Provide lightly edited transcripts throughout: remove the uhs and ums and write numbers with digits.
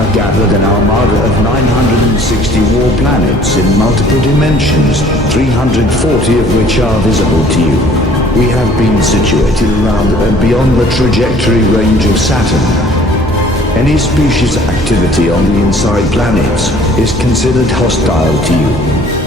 have gathered an armada of 960 war planets in multiple dimensions, 340 of which are visible to you. We have been situated around and beyond the trajectory range of Saturn. Any species activity on the inside planets is considered hostile to you.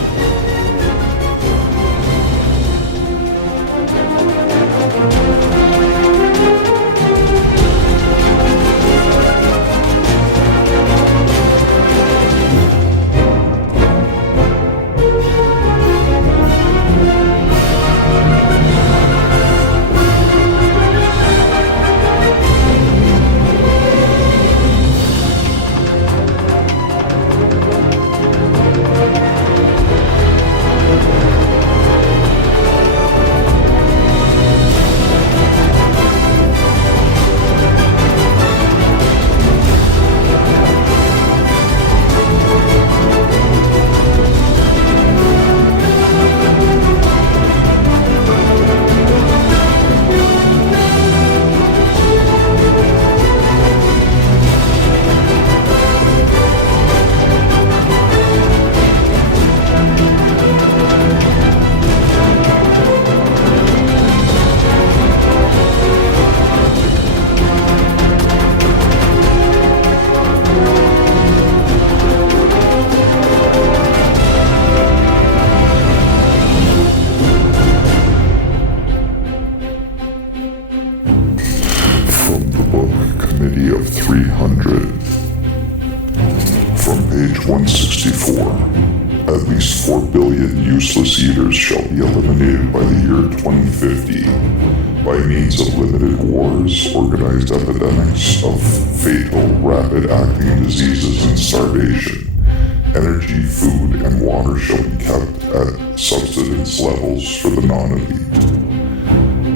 At least 4 billion useless eaters shall be eliminated by the year 2050 by means of limited wars, organized epidemics of fatal, rapid-acting diseases and starvation. Energy, food, and water shall be kept at subsistence levels for the non-elite.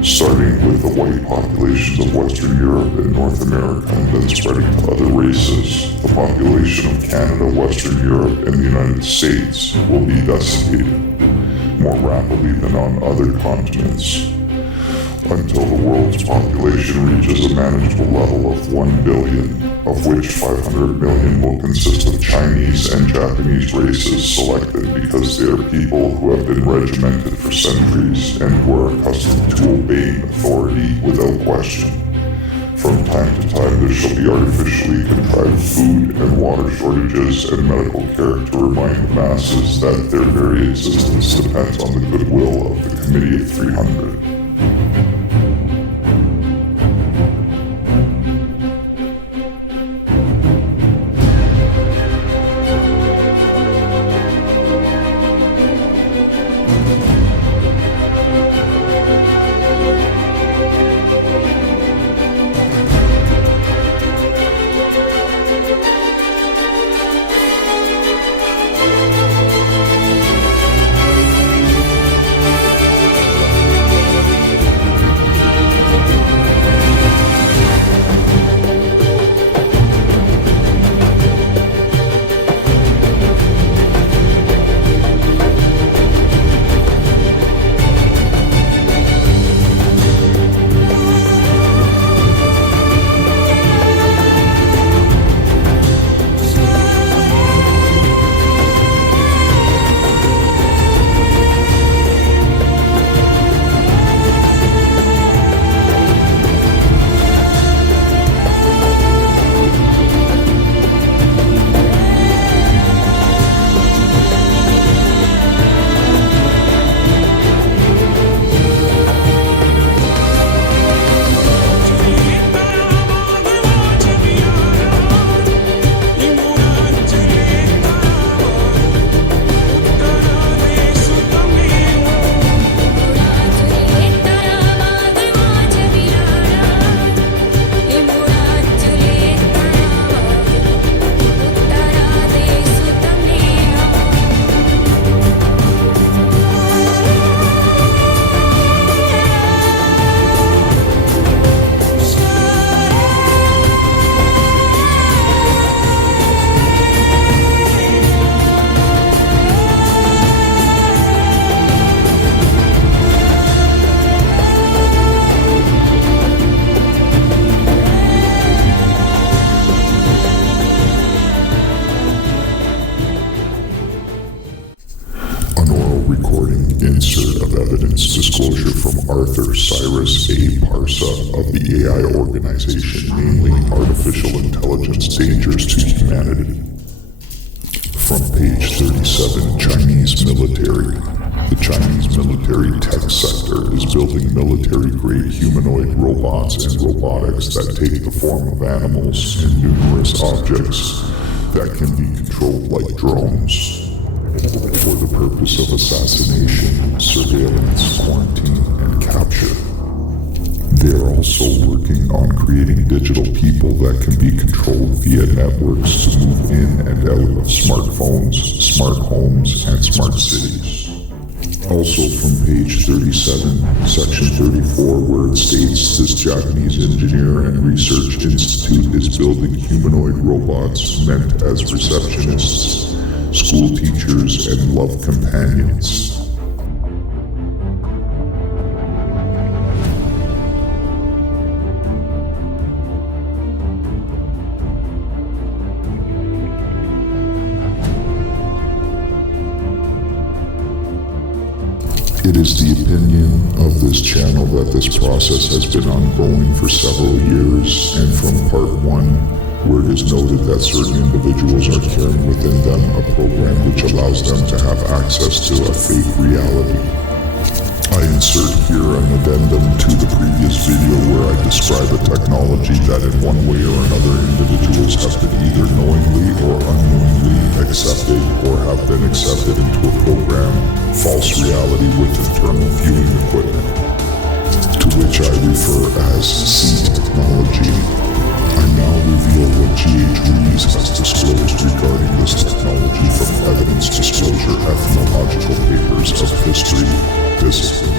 Starting with the white populations of Western Europe and North America and then spreading to other races, the population of Canada, Western Europe, and the United States will be decimated more rapidly than on other continents, until the world's population reaches a manageable level of 1 billion, of which 500 million will consist of Chinese and Japanese races selected because they are people who have been regimented for centuries and who are accustomed to obeying authority without question. From time to time there shall be artificially contrived food and water shortages and medical care to remind the masses that their very existence depends on the goodwill of the Committee of 300. recording insert of evidence disclosure from Arthur Cyrus A. Parsa of the AI organization, namely Artificial Intelligence Dangers to Humanity. From page 37, Chinese military. The Chinese military tech sector is building military-grade humanoid robots and robotics that take the form of animals and numerous objects that can be controlled like drones for the purpose of assassination, surveillance, quarantine, and capture. They are also working on creating digital people that can be controlled via networks to move in and out of smartphones, smart homes, and smart cities. Also from page 37, section 34, where it states this Japanese engineer and research institute is building humanoid robots meant as receptionists, school teachers, and love companions. It is the opinion of this channel that this process has been ongoing for several years, and from part 1, where it is noted that certain individuals are carrying within them a program which allows them to have access to a fake reality. I insert here an addendum to the previous video where I describe a technology that in one way or another individuals have been either knowingly or unknowingly accepted or have been accepted into a program, false reality with internal viewing equipment, to which I refer as C technology. I now reveal what G.H. Rees has disclosed regarding this technology from evidence disclosure ethnological papers of history, discipline,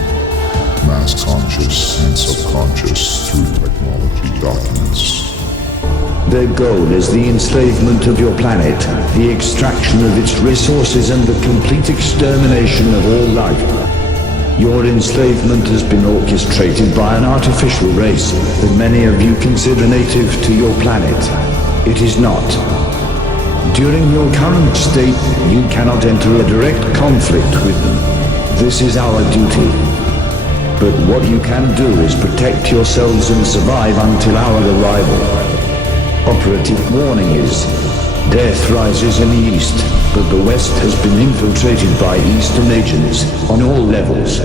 mass conscious and subconscious through technology documents. Their goal is the enslavement of your planet, the extraction of its resources, and the complete extermination of all life. Your enslavement has been orchestrated by an artificial race that many of you consider native to your planet. It is not. During your current state, you cannot enter a direct conflict with them. This is our duty. But what you can do is protect yourselves and survive until our arrival. Operative warning is, death rises in the east, but the west has been infiltrated by eastern agents on all levels.